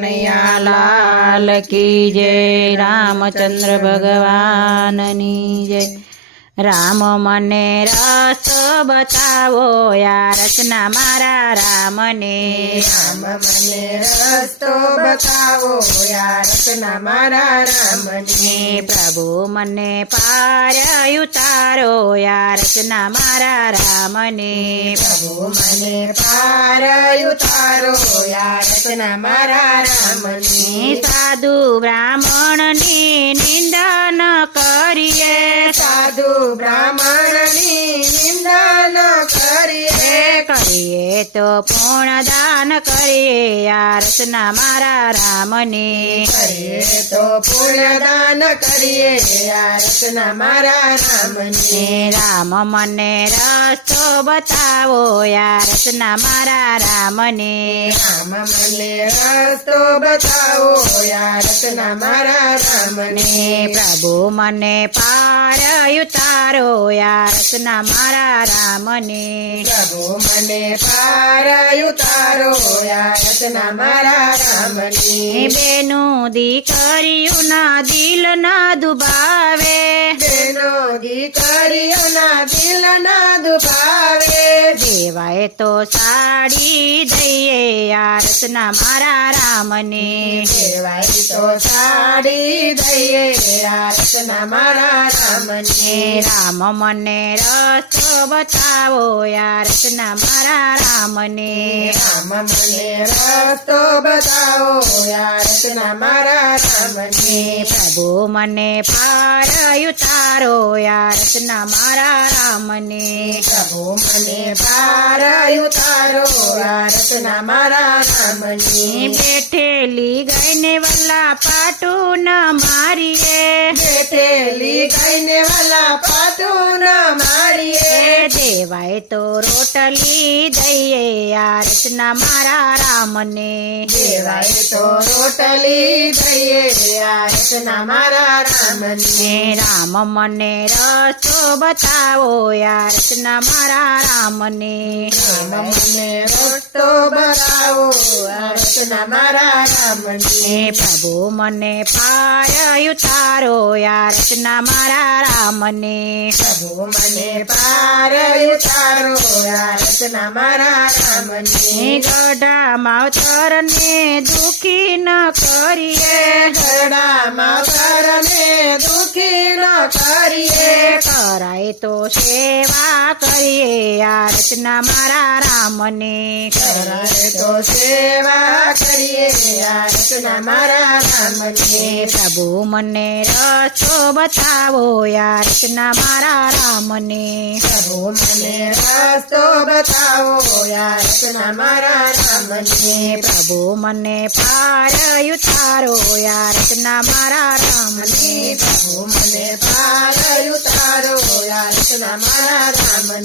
કનૈયા લાલ કી જય, રામચંદ્ર ભગવાનની જય। રામ મને રસ્તો બતાવો, યા રચના મારા રામને। રામ મને રસ્તો બતાવો, યા રચના મારા રામને। પ્રભુ મને પાર ઉતારો, યા રચના મારા રામને। પ્રભુ મને પાર ઉતારો, યા રચના મારા રામને। સાધુ બ્રાહ્મણની નિંદા ન કરીએ, સાધુ બ્રાહ્મણની નિંદા ન કરીએ। કરીએ તો પૂર્ણ દાન કરીએ, યા રચના મારા રામને। કરીએ તો પુણ્યદાન કરીએ, યા રચના મારા રામને। રામ મને રસ્તો બતાવો, યા રચના મારા રામને। રામ મને રસ્તો બતાવો, યા રચના મારા રામને। પ્રભુ મને પાર ઉતારો, યા રચના મારા રામને। પ્રભુ મને પાર ઉતારો, યા રચના મારા રામને। બેનું દીકરીઓના દિલ ના દુભાવે, બેનો દીકરીઓના દિલ ના દુભાવે। દેવાય તો સાડી દઈએ, યા રચના મારા રામને। દેવાય તો સાડી દઈએ, યા રચના મારા રામને। રામ મને રસ્તો બતાવો, યા રચના મારા રામને। રામ મને રસ્તો બતાવો, યા રચના મારા રામને। પ્રભુ મને પાર ઉતારો, યા રચના મારા રામને। પ્રભુ મને પાર ઉતારો, યા રચના મારા રામને। બેઠેલી ગઈને વલ્લા પાટું ન મારીએ, બેઠેલી ગાયને વાલા પાટું ન મારીએ। દેવાય તો રોટલી દઈએ, યા રચના મારા રામને। દેવાય તો રોટલી દઈએ, યા રચના મારા રામને। રામ મને રસ્તો બતાવો, યા રચના મારા રામને। રામ મને રસ્તો બતાવો, યા રચના મારા રામને। પ્રભુ મને પાર ઉતારો, યા રચના મારા રામને। પ્રભુ મને પાર ઉતારો, યા રચના મારા રામને। ગઢા માવતર ને દુખી ન કરીએ, ગળામાં કરને દુખી ન કરીએ। કરાય તો સેવા કરીએ, યા રચના મારા રામને। કરાય તો સેવા કરીએ, યા રચના મારા રામને। પ્રભુ મને રસ્તો બતાવો, યા રચના મારા રામને। પ્રભુ મને રસ્તો બતાવો, યા રચના મારા રામને। પ્રભુ મને પાર ઉતારો, યા રચના મારા રામને। પ્રભુ મને પાર ઉતારો, યા રચના મારા રામને।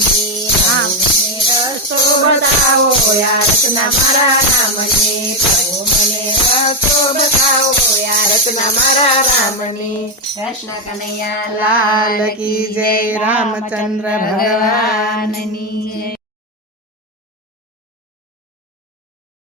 રસ્તો બતાવો, યા રચના મારા રામને। પ્રભુ મને રસ્તો બતાવો, યા રચના મારા રામને। કૃષ્ણ કનૈયા લાલ કી જય, રામચંદ્ર ભગવાનની જય।